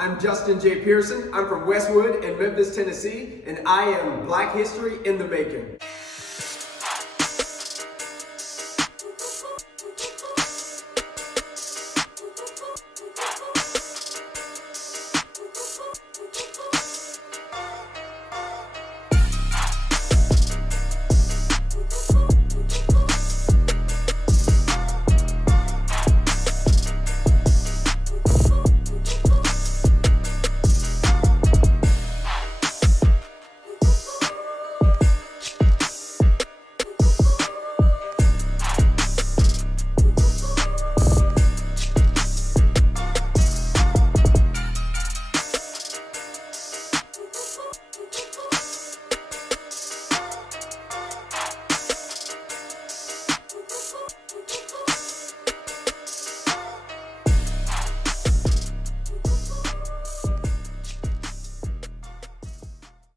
I'm Justin J. Pearson. I'm from Westwood in Memphis, Tennessee, and I am Black History in the Making.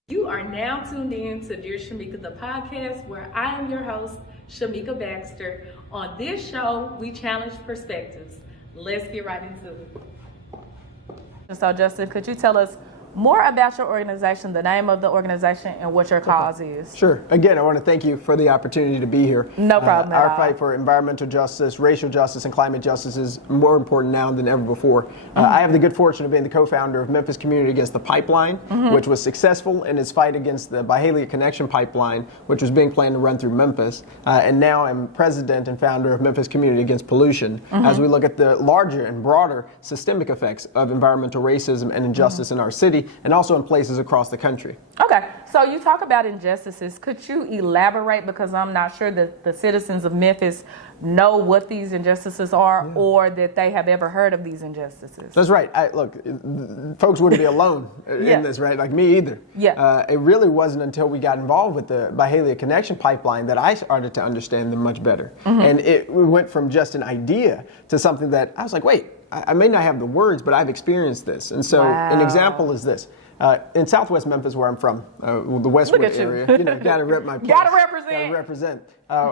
You are now tuned in to Dear Shamika, the podcast, where I am your host, Shamika Baxter. On this show, we challenge perspectives. Let's get right into it. So, Justin, could you tell us more about your organization, the name of the organization, and what your cause is? Sure. Again, I want to thank you for the opportunity to be here. No problem at all. Our fight for environmental justice, racial justice, and climate justice is more important now than ever before. I have the good fortune of being the co-founder of Memphis Community Against the Pipeline, which was successful in its fight against the Reconnection pipeline, which was being planned to run through Memphis. And now I'm president and founder of Memphis Community Against Pollution, as we look at the larger and broader systemic effects of environmental racism and injustice in our city, and also in places across the country. Okay, so you talk about injustices. Could you elaborate, because I'm not sure that the citizens of Memphis know what these injustices are, or that they have ever heard of these injustices? That's right. Look, folks wouldn't be alone in this, right? Like me either. Yeah. It really wasn't until we got involved with the Reconnection pipeline that I started to understand them much better. And it went from just an idea to something that I was like, wait, I may not have the words, but I've experienced this. And so an example is this. In Southwest Memphis, where I'm from, the Westwood area, gotta rep my place. Gotta represent. Gotta represent.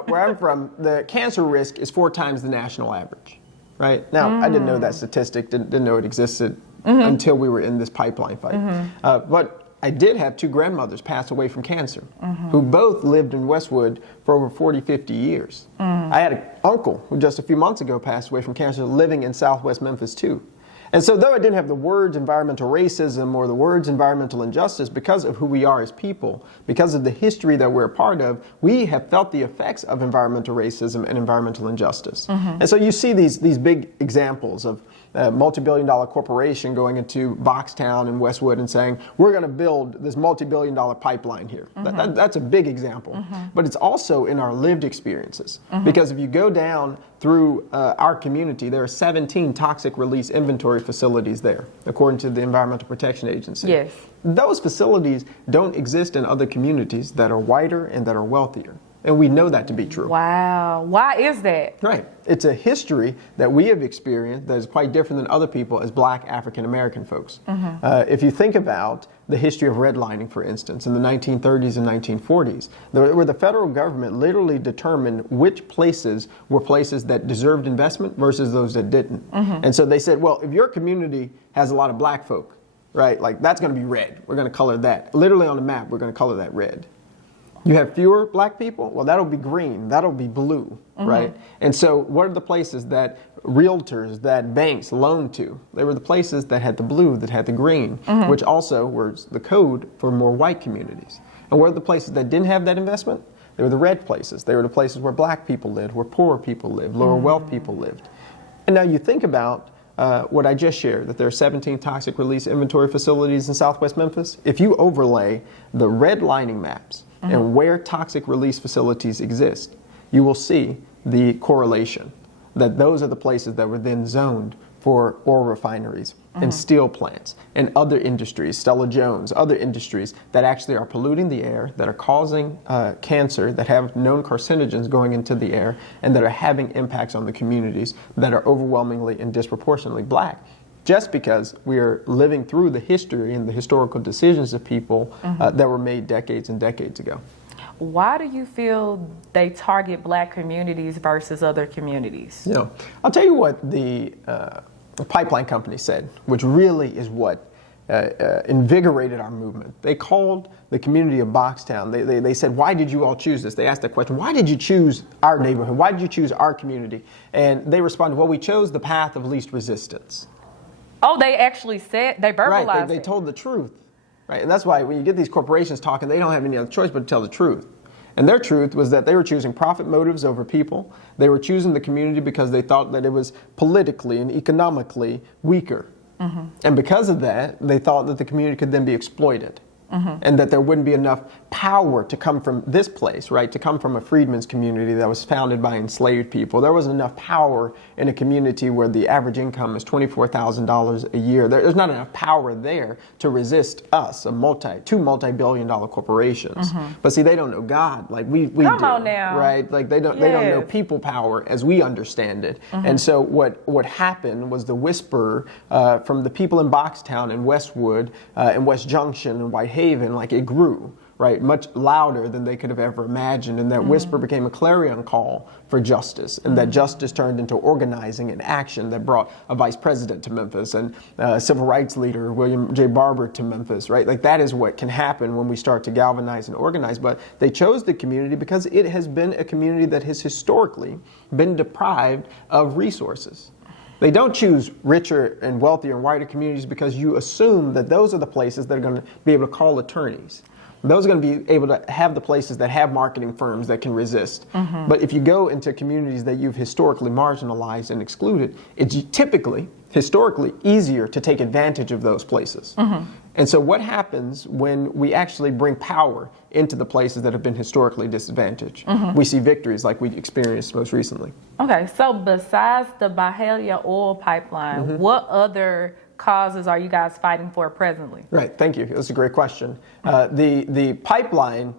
Where I'm from, the cancer risk is 4 times the national average, right? Now, I didn't know that statistic, didn't know it existed until we were in this pipeline fight. But I did have 2 grandmothers pass away from cancer, who both lived in Westwood for over 40, 50 years. I had an uncle who just a few months ago passed away from cancer living in Southwest Memphis too. And so though I didn't have the words environmental racism or the words environmental injustice, because of who we are as people, because of the history that we're a part of, we have felt the effects of environmental racism and environmental injustice. And so you see these big examples of a multi-billion-dollar corporation going into Boxtown and Westwood and saying, we're going to build this multi-billion-dollar pipeline here. That's a big example. But it's also in our lived experiences. Because if you go down through our community, there are 17 toxic release inventory facilities there, according to the Environmental Protection Agency. Yes. Those facilities don't exist in other communities that are whiter and that are wealthier. And we know that to be true. Wow. Why is that? Right. It's a history that we have experienced that is quite different than other people as Black African American folks. If you think about the history of redlining, for instance, in the 1930s and 1940s, where the federal government literally determined which places were places that deserved investment versus those that didn't. And so they said, well, if your community has a lot of Black folk, right, like that's going to be red. We're going to color that. Literally on the map, we're going to color that red. You have fewer Black people? Well, that'll be green, that'll be blue, right? And so what are the places that realtors, that banks loaned to? They were the places that had the blue, that had the green, which also was the code for more white communities. And what are the places that didn't have that investment? They were the red places. They were the places where Black people lived, where poorer people lived, lower wealth people lived. And now you think about what I just shared, that there are 17 toxic release inventory facilities in Southwest Memphis. If you overlay the redlining maps and where toxic release facilities exist, you will see the correlation, that those are the places that were then zoned for oil refineries and steel plants and other industries, Stella Jones, other industries that actually are polluting the air, that are causing cancer, that have known carcinogens going into the air, and that are having impacts on the communities that are overwhelmingly and disproportionately Black. Just because we are living through the history and the historical decisions of people that were made decades and decades ago. Why do you feel they target Black communities versus other communities? I'll tell you what the a pipeline company said, which really is what invigorated our movement. They called the community of Boxtown. They said, why did you all choose this? They asked that question, why did you choose our neighborhood? Why did you choose our community? And they responded, well, we chose the path of least resistance. Oh, they actually said, they verbalized right, they told the truth. Right, and that's why when you get these corporations talking, they don't have any other choice but to tell the truth. And their truth was that they were choosing profit motives over people. They were choosing the community because they thought that it was politically and economically weaker. Mm-hmm. And because of that, they thought that the community could then be exploited. Mm-hmm. And that there wouldn't be enough power to come from this place, right? To come from a freedmen's community that was founded by enslaved people. There wasn't enough power in a community where the average income is $24,000 a year. There's not enough power there to resist us, two multi-billion-dollar corporations. Mm-hmm. But see, they don't know God like we do, on now. Right? Like they don't know people power as we understand it. Mm-hmm. And so what happened was the whisper from the people in Boxtown and Westwood and West Junction and Whitehaven, like it grew, right, much louder than they could have ever imagined, and that whisper became a clarion call for justice, and that justice turned into organizing and action that brought a vice president to Memphis and a civil rights leader, William J. Barber, to Memphis, right? Like that is what can happen when we start to galvanize and organize. But they chose the community because it has been a community that has historically been deprived of resources. They don't choose richer and wealthier and whiter communities because you assume that those are the places that are going to be able to call attorneys. Those are going to be able to have the places that have marketing firms that can resist. Mm-hmm. But if you go into communities that you've historically marginalized and excluded, it's typically, historically, easier to take advantage of those places. Mm-hmm. And so what happens when we actually bring power into the places that have been historically disadvantaged? Mm-hmm. We see victories like we experienced most recently. Okay, so besides the Byhalia oil pipeline, mm-hmm. what other causes are you guys fighting for presently? Right, thank you. That's a great question. The pipeline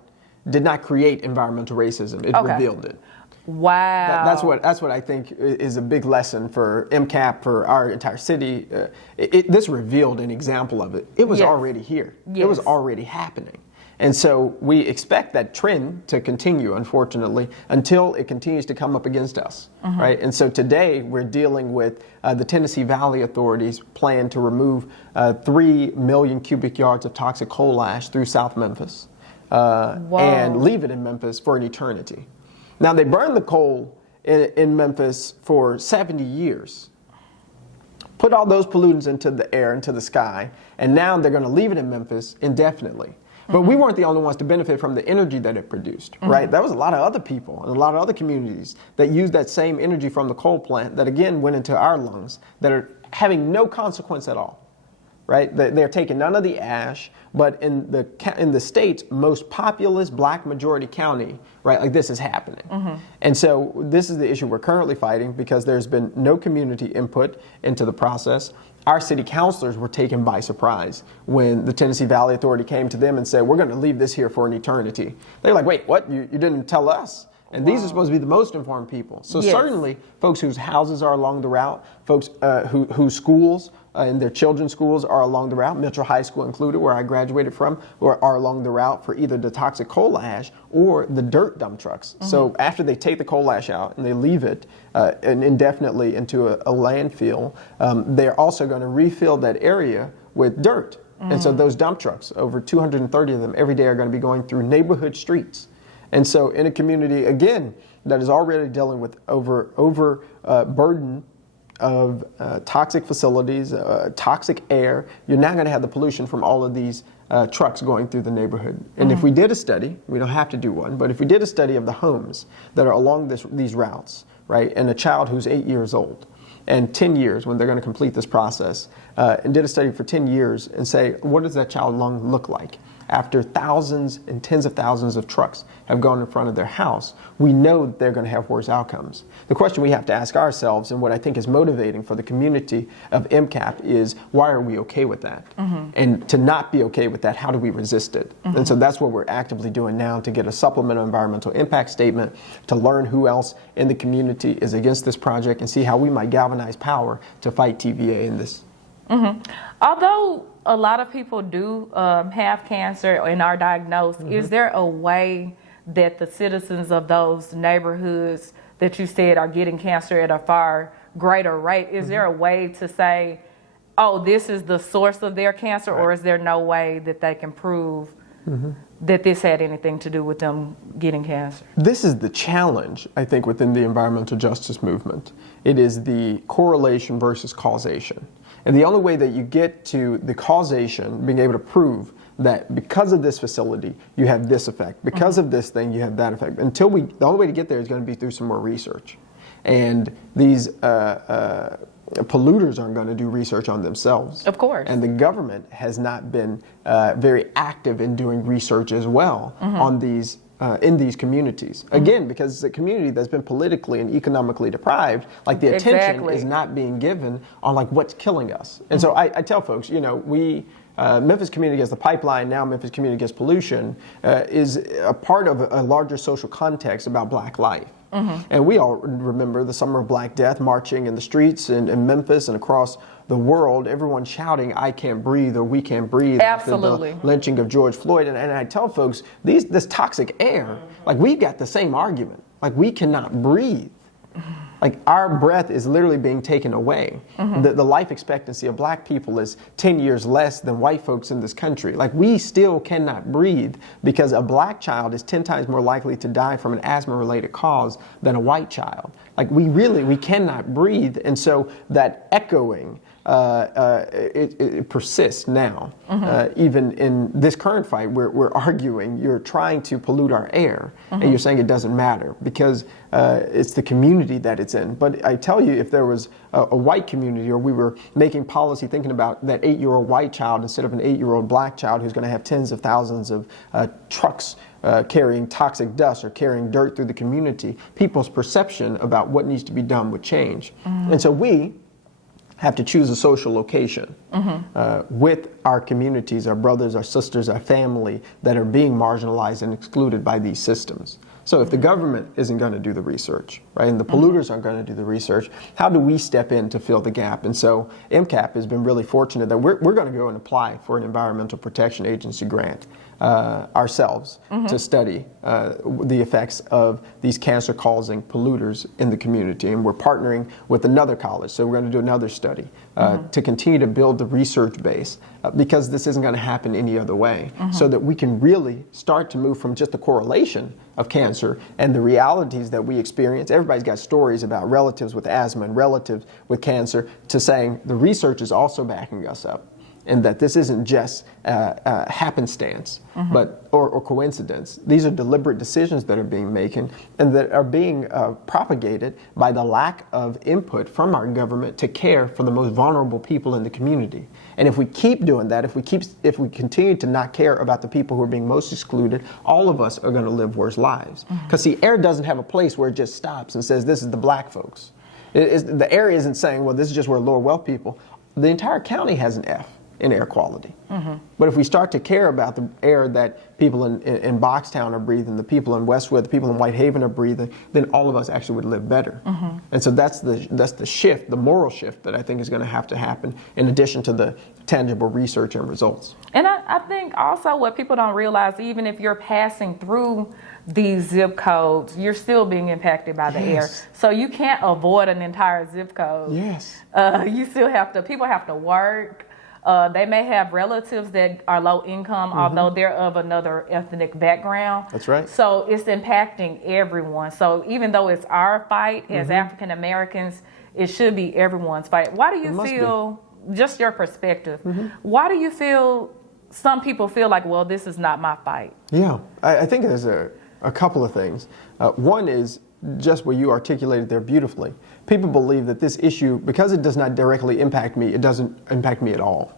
did not create environmental racism. It revealed it. Wow. That's what I think is a big lesson for MCAP, for our entire city. This revealed an example of it. It was already here. Yes. It was already happening. And so we expect that trend to continue, unfortunately, until it continues to come up against us, mm-hmm. right? And so today we're dealing with the Tennessee Valley authorities' plan to remove 3 million cubic yards of toxic coal ash through South Memphis and leave it in Memphis for an eternity. Now, they burned the coal in Memphis for 70 years, put all those pollutants into the air, into the sky, and now they're going to leave it in Memphis indefinitely. But we weren't the only ones to benefit from the energy that it produced, right? There was a lot of other people and a lot of other communities that used that same energy from the coal plant that, again, went into our lungs that are having no consequence at all, right? They're taking none of the ash, but in the state's most populous black majority county, right, like this is happening. Mm-hmm. And so this is the issue we're currently fighting because there's been no community input into the process. Our city councilors were taken by surprise when the Tennessee Valley Authority came to them and said, we're going to leave this here for an eternity. They're like, wait, what? You didn't tell us? And these are supposed to be the most informed people. So certainly folks whose houses are along the route, folks whose schools and their children's schools are along the route, Mitchell High School included, where I graduated from, or are along the route for either the toxic coal ash or the dirt dump trucks. Mm-hmm. So after they take the coal ash out and they leave it indefinitely into a landfill, they're also going to refill that area with dirt. Mm-hmm. And so those dump trucks, over 230 of them every day, are going to be going through neighborhood streets. And so in a community, again, that is already dealing with burden of toxic facilities, toxic air, you're now going to have the pollution from all of these trucks going through the neighborhood. And if we did a study, we don't have to do one, but if we did a study of the homes that are along these routes, right, and a child who's 8 years old, and 10 years when they're going to complete this process, and did a study for 10 years and say, what does that child look like? After thousands and tens of thousands of trucks have gone in front of their house, we know that they're going to have worse outcomes. The question we have to ask ourselves, and what I think is motivating for the community of MCAP, is why are we okay with that? Mm-hmm. And to not be okay with that, how do we resist it? Mm-hmm. And so that's what we're actively doing now, to get a supplemental environmental impact statement, to learn who else in the community is against this project, and see how we might galvanize power to fight TVA in this. Mm-hmm. Although a lot of people do have cancer and are diagnosed, is there a way that the citizens of those neighborhoods that you said are getting cancer at a far greater rate. Is there a way to say, oh, this is the source of their cancer, or is there no way that they can prove that this had anything to do with them getting cancer? This is the challenge, I think, within the environmental justice movement. It is the correlation versus causation. And the only way that you get to the causation, being able to prove that because of this facility, you have this effect. Because of this thing, you have that effect. The only way to get there is going to be through some more research. And these polluters aren't going to do research on themselves. Of course. And the government has not been very active in doing research as well on these in these communities. Again, because it's a community that's been politically and economically deprived, like the attention is not being given on like what's killing us. And so I tell folks, you know, Memphis Community Against the Pipeline, now Memphis Community Against Pollution, is a part of a larger social context about Black life. And we all remember the Summer of Black Death, marching in the streets in Memphis and across the world, everyone shouting, "I can't breathe," or "We can't breathe." Absolutely. After the lynching of George Floyd. And I tell folks, this toxic air, like we've got the same argument. Like we cannot breathe. Like our breath is literally being taken away. The life expectancy of Black people is 10 years less than white folks in this country. Like we still cannot breathe because a Black child is 10 times more likely to die from an asthma-related cause than a white child. Like we cannot breathe. And so that echoing, it persists now. Even in this current fight, we're arguing, you're trying to pollute our air, and you're saying it doesn't matter because it's the community that it's in. But I tell you, if there was a white community, or we were making policy thinking about that 8-year-old white child instead of an 8-year-old Black child who's going to have tens of thousands of trucks carrying toxic dust or carrying dirt through the community, people's perception about what needs to be done would change. And so we have to choose a social location with our communities, our brothers, our sisters, our family that are being marginalized and excluded by these systems. So if the government isn't going to do the research, right, and the polluters aren't going to do the research, how do we step in to fill the gap? And so MCAP has been really fortunate that we're going to go and apply for an Environmental Protection Agency grant ourselves to study the effects of these cancer-causing polluters in the community. And we're partnering with another college, so we're going to do another study to continue to build the research base because this isn't going to happen any other way, so that we can really start to move from just the correlation of cancer and the realities that we experience. Everybody's got stories about relatives with asthma and relatives with cancer, to saying the research is also backing us up, and that this isn't just happenstance or coincidence. These are deliberate decisions that are being made and that are being propagated by the lack of input from our government to care for the most vulnerable people in the community. And if we keep doing that, if we continue to not care about the people who are being most excluded, all of us are going to live worse lives. Because see, air doesn't have a place where it just stops and says, this is the Black folks. The air isn't saying, well, this is just where lower wealth people. The entire county has an F in air quality. But if we start to care about the air that people in Boxtown are breathing, the people in Westwood, the people in Whitehaven are breathing, then all of us actually would live better. And so that's the shift, the moral shift that I think is going to have to happen, in addition to the tangible research and results. And I think also what people don't realize, even if you're passing through these zip codes, you're still being impacted by the air. So you can't avoid an entire zip code. You still people have to work. They may have relatives that are low income, although they're of another ethnic background. That's right. So it's impacting everyone. So even though it's our fight as African Americans, it should be everyone's fight. Why do you feel, just your perspective, why do you feel some people feel like, well, this is not my fight? Yeah, I think there's a couple of things. One is just what you articulated there beautifully. People believe that this issue, because it does not directly impact me, it doesn't impact me at all.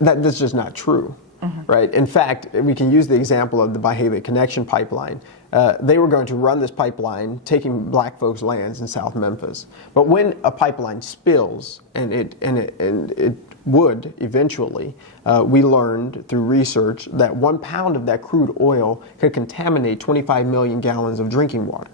That's just not true, right? In fact, we can use the example of the Reconnection pipeline. They were going to run this pipeline, taking Black folks' lands in South Memphis. But when a pipeline spills, and it would eventually, we learned through research that 1 pound of that crude oil could contaminate 25 million gallons of drinking water.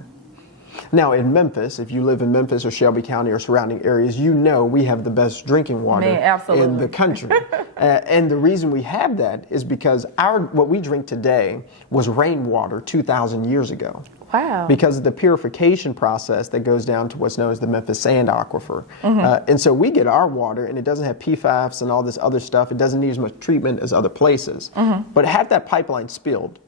Now in Memphis, if you live in Memphis or Shelby County or surrounding areas, you know we have the best drinking water in the country. And the reason we have that is because what we drink today was rainwater 2,000 years ago. Wow. Because of the purification process that goes down to what's known as the Memphis Sand Aquifer. And so we get our water, and it doesn't have PFAS and all this other stuff. It doesn't need as much treatment as other places. But had that pipeline spilled,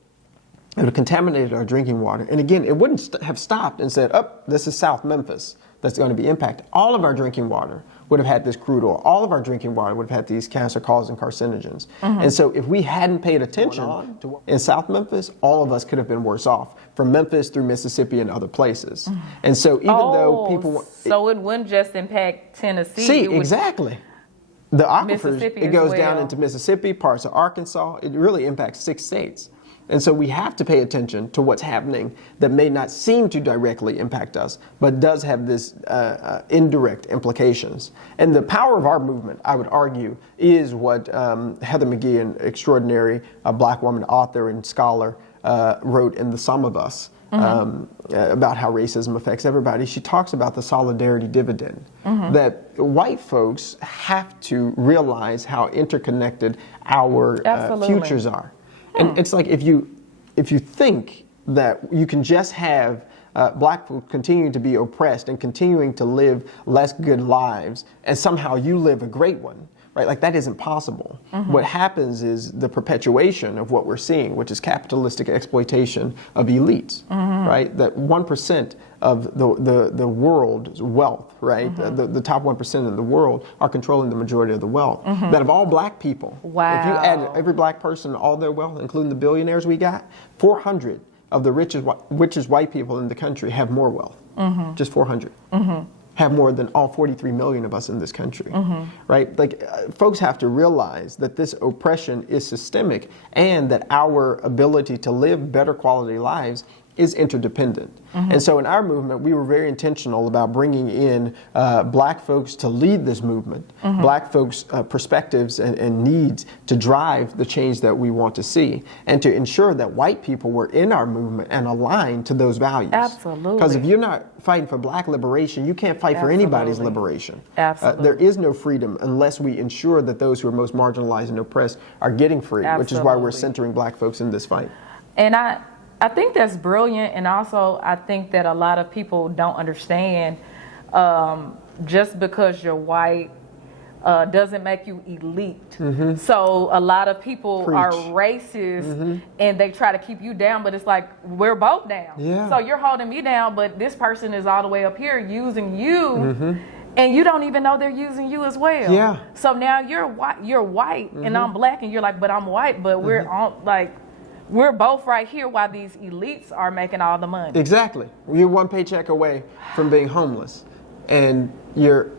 it would have contaminated our drinking water. And again, it wouldn't have stopped and said, oh, this is South Memphis that's going to be impacted. All of our drinking water would have had this crude oil. All of our drinking water would have had these cancer-causing carcinogens. And so if we hadn't paid attention to in South Memphis, all of us could have been worse off, from Memphis through Mississippi and other places. And so even though people... So it wouldn't just impact Tennessee. See, exactly. The aquifers, it goes down well. into Mississippi, parts of Arkansas. It really impacts 6 states. And so we have to pay attention to what's happening that may not seem to directly impact us, but does have this indirect implications. And the power of our movement, I would argue, is what Heather McGee, an extraordinary black woman author and scholar, wrote in The Sum of Us about how racism affects everybody. She talks about the solidarity dividend, that white folks have to realize how interconnected our futures are. And it's like if you think that you can just have black people continuing to be oppressed and continuing to live less good lives, and somehow you live a great one, right? Like that isn't possible. What happens is the perpetuation of what we're seeing, which is capitalistic exploitation of elites, right? That 1% of the world's wealth, right? The top 1% of the world are controlling the majority of the wealth. That of all black people, if you add every black person, all their wealth, including the billionaires we got, 400 of the richest white people in the country have more wealth. Just 400. Have more than all 43 million of us in this country, right? Like, folks have to realize that this oppression is systemic and that our ability to live better quality lives is interdependent. And so in our movement, we were very intentional about bringing in black folks to lead this movement, black folks' perspectives and needs to drive the change that we want to see, and to ensure that white people were in our movement and aligned to those values. Absolutely. Because if you're not fighting for black liberation, you can't fight for anybody's liberation. Absolutely. There is no freedom unless we ensure that those who are most marginalized and oppressed are getting free, which is why we're centering black folks in this fight. And I think that's brilliant, and also I think that a lot of people don't understand just because you're white doesn't make you elite. So a lot of people are racist and they try to keep you down, but it's like we're both down. So you're holding me down, but this person is all the way up here using you. And you don't even know they're using you as well. So now you're white and I'm black, and you're like, but I'm white, but we're on like. We're both right here while these elites are making all the money. Exactly. You're one paycheck away from being homeless, and you're...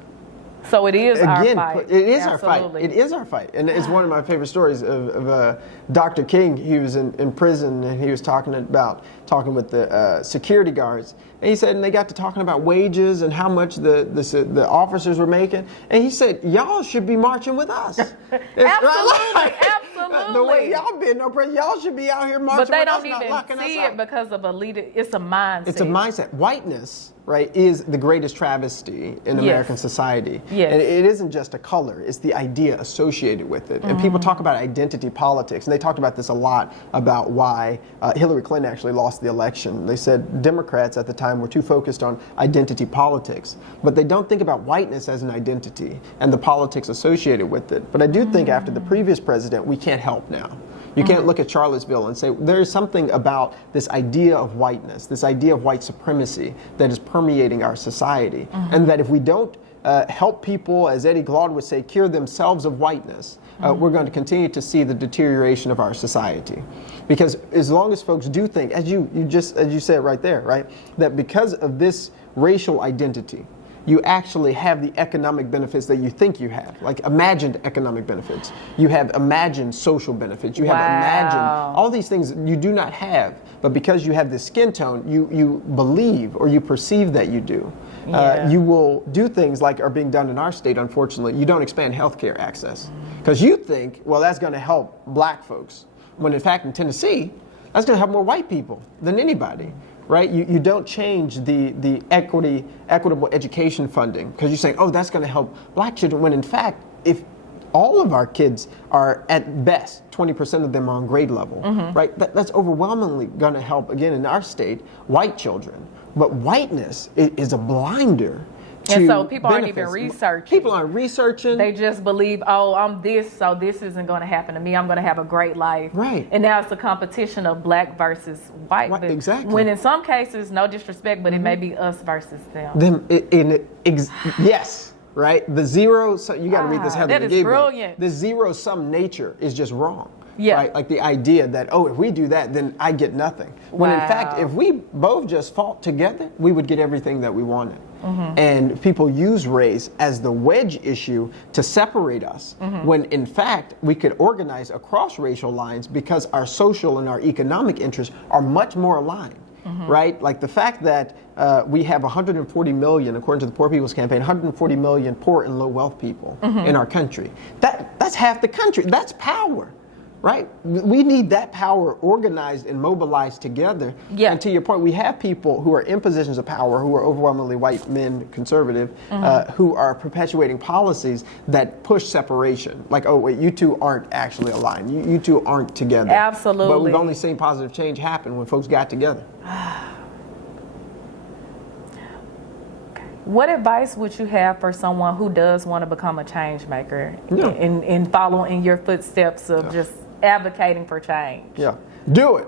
So it is our fight. It is our fight. It is our fight. And it's one of my favorite stories of Dr. King. He was in prison, and he was talking with the security guards. And he said, and they got to talking about wages and how much the officers were making. And he said, y'all should be marching with us. Absolutely, absolutely. The way y'all been oppressed, y'all should be out here marching with us. But they don't even see it because of elite. It's a mindset. It's a mindset. Whiteness, right, is the greatest travesty in American society. And it isn't just a color, it's the idea associated with it. And people talk about identity politics, and they talked about this a lot, about why Hillary Clinton actually lost the election. They said Democrats at the time were too focused on identity politics, but they don't think about whiteness as an identity and the politics associated with it. But I do think after the previous president, we can't help now. You can't look at Charlottesville and say there is something about this idea of whiteness, this idea of white supremacy that is permeating our society, and that if we don't help people, as Eddie Glaude would say, cure themselves of whiteness, we're going to continue to see the deterioration of our society. Because as long as folks do think, as you said right there, right, that because of this racial identity, you actually have the economic benefits that you think you have, like imagined economic benefits. You have imagined social benefits. You have imagined all these things you do not have, but because you have this skin tone, you believe or you perceive that you do. You will do things like are being done in our state, unfortunately. You don't expand healthcare access because you think, well, that's going to help black folks, when in fact in Tennessee, that's going to help more white people than anybody. Right? You don't change the equitable education funding because you're saying, oh, that's going to help black children, when in fact, if all of our kids are at best 20% of them are on grade level, right? That's overwhelmingly going to help, again, in our state, white children. But whiteness is a blinder. And so people aren't even researching. People aren't researching. They just believe, oh, I'm this, so this isn't going to happen to me. I'm going to have a great life. Right. And now it's a competition of black versus white. Right, exactly. When in some cases, no disrespect, but it may be us versus them. Yes. Right? The zero, so you got to read this, Heather. That is brilliant. The zero sum nature is just wrong. Yeah. Right? Like the idea that, oh, if we do that, then I get nothing. When in fact, if we both just fought together, we would get everything that we wanted. And people use race as the wedge issue to separate us, when in fact we could organize across racial lines because our social and our economic interests are much more aligned. Right? Like the fact that we have 140 million, according to the Poor People's Campaign, 140 million poor and low wealth people in our country. That's half the country. That's power. Right? We need that power organized and mobilized together. Yeah. And to your point, we have people who are in positions of power, who are overwhelmingly white men, conservative, who are perpetuating policies that push separation. Like, oh, wait, you two aren't actually aligned. You two aren't together. Absolutely. But we've only seen positive change happen when folks got together. What advice would you have for someone who does want to become a change maker and follow in your footsteps of just advocating for change? Yeah. Do it.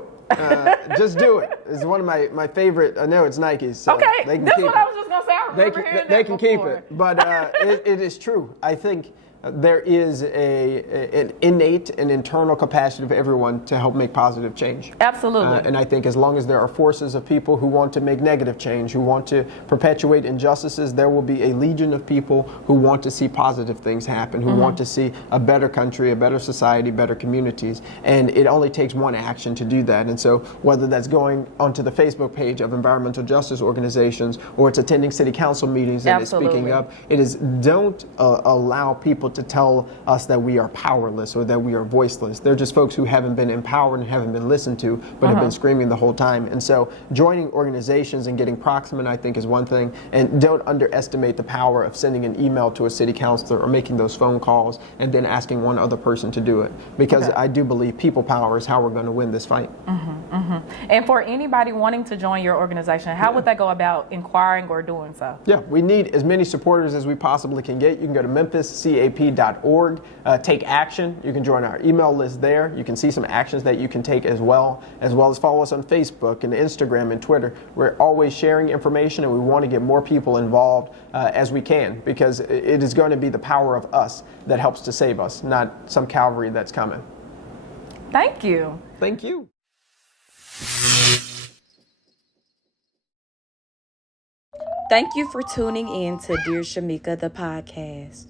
Just do it. It's one of my favorite. I know it's Nike's. So okay, they can that's keep what it. I was just going to say. I remember hearing that They can keep before. it. But it is true. I think there is an innate and internal capacity of everyone to help make positive change. Absolutely. And I think as long as there are forces of people who want to make negative change, who want to perpetuate injustices, there will be a legion of people who want to see positive things happen, who want to see a better country, a better society, better communities. And it only takes one action to do that. And so whether that's going onto the Facebook page of environmental justice organizations or it's attending city council meetings and it's speaking up, it is don't allow people to tell us that we are powerless or that we are voiceless. They're just folks who haven't been empowered and haven't been listened to, but have been screaming the whole time. And so joining organizations and getting proximate, I think, is one thing. And don't underestimate the power of sending an email to a city councilor or making those phone calls and then asking one other person to do it. Because I do believe people power is how we're going to win this fight. And for anybody wanting to join your organization, how would they go about inquiring or doing so? Yeah, we need as many supporters as we possibly can get. You can go to memphiscap.org, take action. You can join our email list there. You can see some actions that you can take as well as follow us on Facebook and Instagram and Twitter. We're always sharing information and we want to get more people involved as we can, because it is going to be the power of us that helps to save us, not some cavalry that's coming. Thank you. Thank you. Thank you for tuning in to Dear Shamika, the podcast.